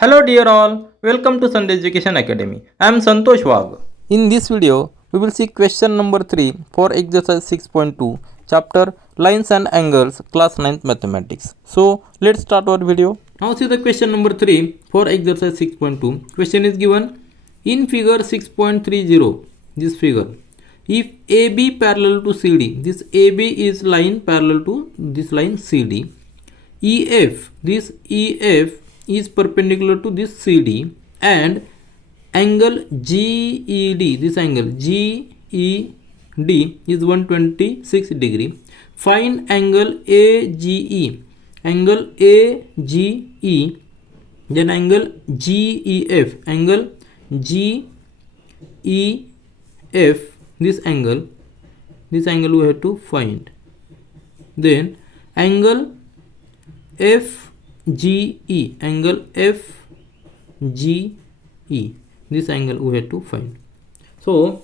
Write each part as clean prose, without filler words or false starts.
Hello dear all, welcome to Sunday Education Academy. I am Santosh Wagh. In this video, we will see question number 3 for exercise 6.2, chapter Lines and Angles, class 9th Mathematics. So, let's start our video. Now see the question number 3 for exercise 6.2. Question is given in figure 6.30, this figure. If AB parallel to CD, this AB is line parallel to this line CD. EF, this EF is perpendicular to this CD, and angle GED, this angle GED is 126 degree. Find angle AGE, angle AGE, then angle GEF, angle GEF, this angle we have to find. Then angle FGE, angle FGE, this angle we have to find. So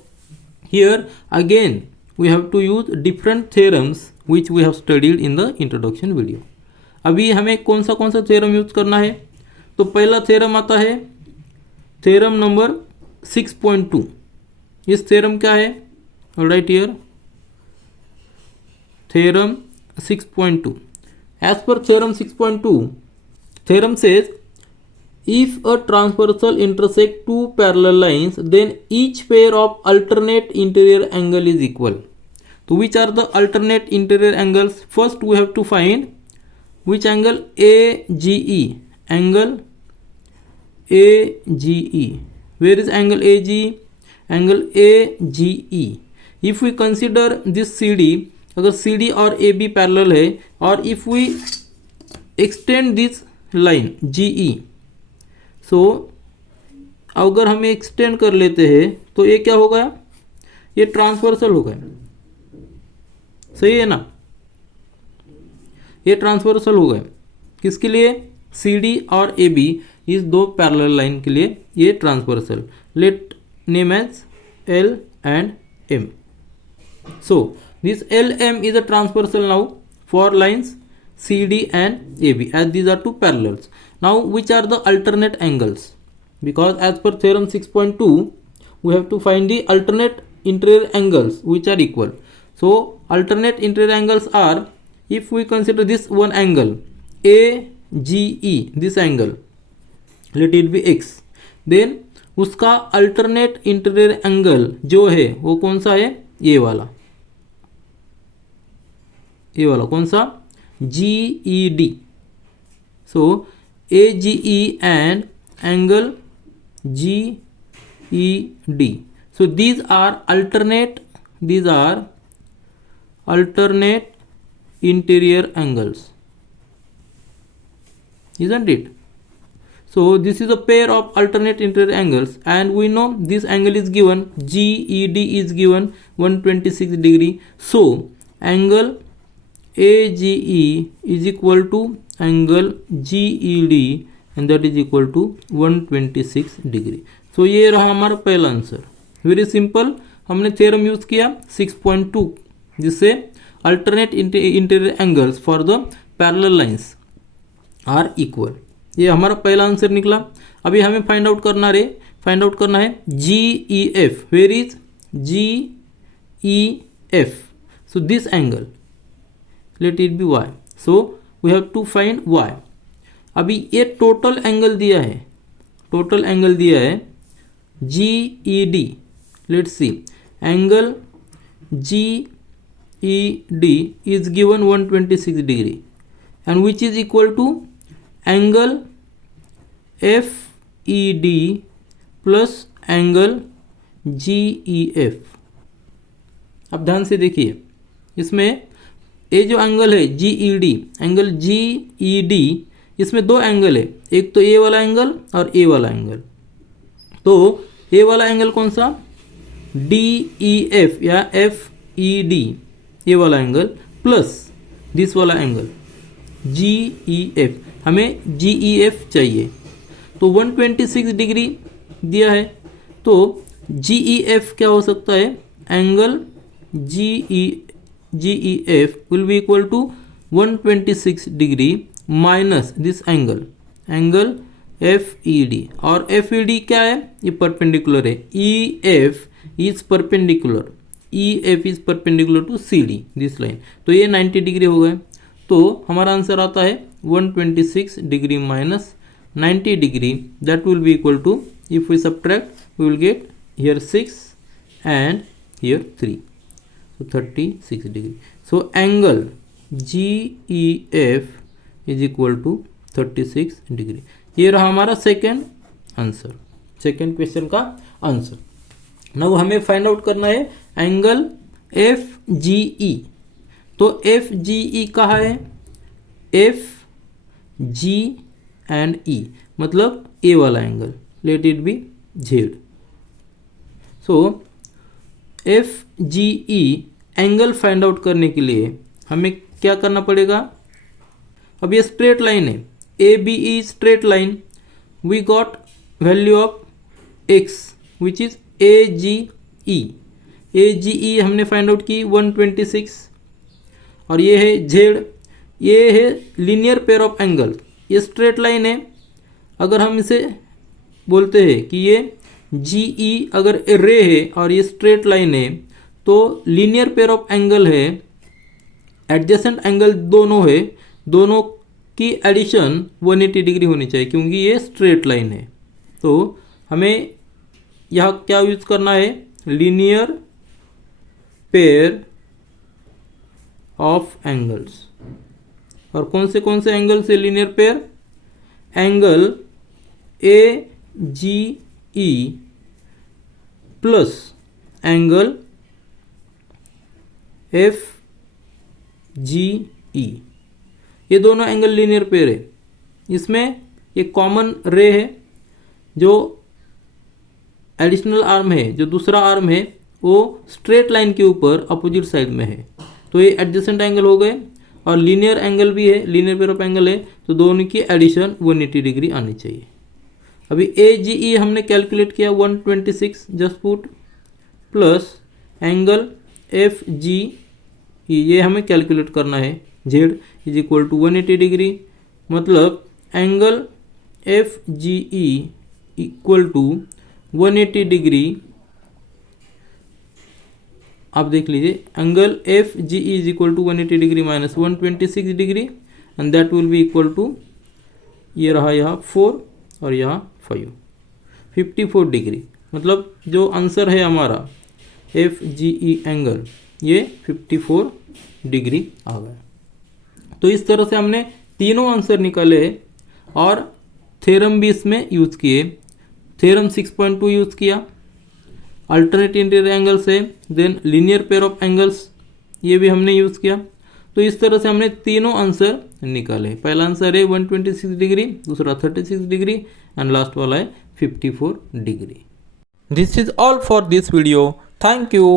here again we have to use different theorems which we have studied in the introduction video. अभी हमें कौन सा theorem use करना है? तो पहला theorem आता है थ्योरम नंबर 6.2. इस थ्योरम क्या है? Right here theorem 6.2. As per theorem 6.2, theorem says if a transversal intersect two parallel lines, then each pair of alternate interior angle is equal. So which are the alternate interior angles? First we have to find which angle? AGE, angle AGE. Where is angle AGE? Angle AGE. If we consider this CD, अगर CD और AB parallel है और if we extend this line GE, so अगर हम extend कर लेते हैं तो ये क्या होगा? ये ट्रांसवर्सल होगा. सही है ना? ये ट्रांसवर्सल होगा. किसके लिए? CD और AB, इस दो पैरेलल लाइन के लिए ये transversal. Let name as L and M. So this LM is a transversal now for lines CD and AB, as these are two parallels. Now which are the alternate angles? Because as per theorem 6.2 we have to find the alternate interior angles which are equal. So alternate interior angles are, if we consider this one angle AGE, this angle, let it be X, then उसका alternate interior angle जो है वो कौन सा है? ये वाला कौन सा? GED. So AGE and angle GED. So these are alternate interior angles, isn't it? So this is a pair of alternate interior angles, and we know this angle is given, GED is given 126 degree. So angle AGE is equal to angle GED, and that is equal to 126 degree. So ये रहा हमारा पहला answer. Very simple. हमने theorem use किया 6.2, जिससे alternate interior angles for the parallel lines are equal. ये हमारा पहला आंसर निकला. अभी हमें फाइंड आउट करना है GEF. Where is GEF? So this angle, let it be y. So we have to find y. अभी ये टोटल एंगल दिया है GED. let's see, angle GED is given 126 degree, and which is equal to angle FED plus angle GEF. अब ध्यान से देखिए, इसमें ये जो एंगल है GED, एंगल GED, इसमें दो एंगल है, एक तो ए वाला एंगल और ए वाला एंगल. तो ए वाला एंगल कौन सा? DEF या FED, ये वाला एंगल, प्लस दिस वाला एंगल GEF. हमें GEF चाहिए. तो 126 डिग्री दिया है, तो GEF क्या हो सकता है? Angle GEF will be equal to 126 degree minus this angle FED, और FED क्या है, ये परपेंडिकुलर है, EF is perpendicular, EF is perpendicular to CD this line, तो ये 90 डिग्री हो गए। तो हमारा आंसर आता है 126 degree minus 90 degree, that will be equal to, if we subtract we will get here 6 and here 3, so 36 degree. So angle GEF is equal to 36 degree. ये रहा हमारा सेकेंड आंसर, सेकेंड क्वेश्चन का answer. Now हमें find out करना है angle FGE। तो FGE कहाँ है, FG एंड E, मतलब ए वाला angle, let it be Z। So FGE angle find out करने के लिए हमें क्या करना पड़ेगा, अब ये स्ट्रेट लाइन है, ABE straight line, we got value of x which is AGE, AGE हमने फाइंड आउट की 126, और ये है Z, ये है लीनियर पेयर ऑफ एंगल, ये स्ट्रेट लाइन है। अगर हम इसे बोलते हैं कि ये GE अगर रे है और ये स्ट्रेट लाइन है, तो लीनियर पेयर ऑफ एंगल है, एडजेसेंट एंगल दोनों है, दोनों की एडिशन 180 डिग्री होनी चाहिए क्योंकि ये स्ट्रेट लाइन है। तो हमें यहाँ क्या यूज करना है, लीनियर पेयर ऑफ एंगल्स, और कौन से एंगल से linear pair, angle AGE plus angle FGE, ये दोनों एंगल लीनियर पेयर है। इसमें ये कॉमन रे है, जो एडिशनल आर्म है, जो दूसरा आर्म है वो स्ट्रेट लाइन के ऊपर अपोजिट साइड में है, तो ये एडजेसेंट एंगल हो गए, और लीनियर एंगल भी है, लीनियर पेयर ऑफ एंगल है, तो दोनों की एडिशन 180 डिग्री आनी चाहिए। अभी AGE हमने कैलकुलेट किया 126 just put, plus angle FGE ये हमें कैलकुलेट करना है, Z is equal to 180 degree, मतलब angle FGE equal to 180 degree. आप देख लीजिए, angle FGE is equal to 180 degree minus 126 degree, and that will be equal to, ये रहा यहाँ 4 और यहाँ 5, 54 डिग्री, मतलब जो आंसर है हमारा FGE एंगल ये 54 डिग्री आ गया। तो इस तरह से हमने तीनों आंसर निकाले और थ्योरम भी इसमें यूज़ किए। थ्योरम 6.2 यूज़ किया, अल्टरनेट इंटीरियर एंगल्स है, then linear pair of angles ये भी हमने यूज़ किया। तो इस तरह से हमने तीनों आंसर निकाले। पहला आंसर है 126 डिग्री, दूसरा 36 डिग्री, एंड लास्ट वाला है 54 degree. This is all for this video. Thank you.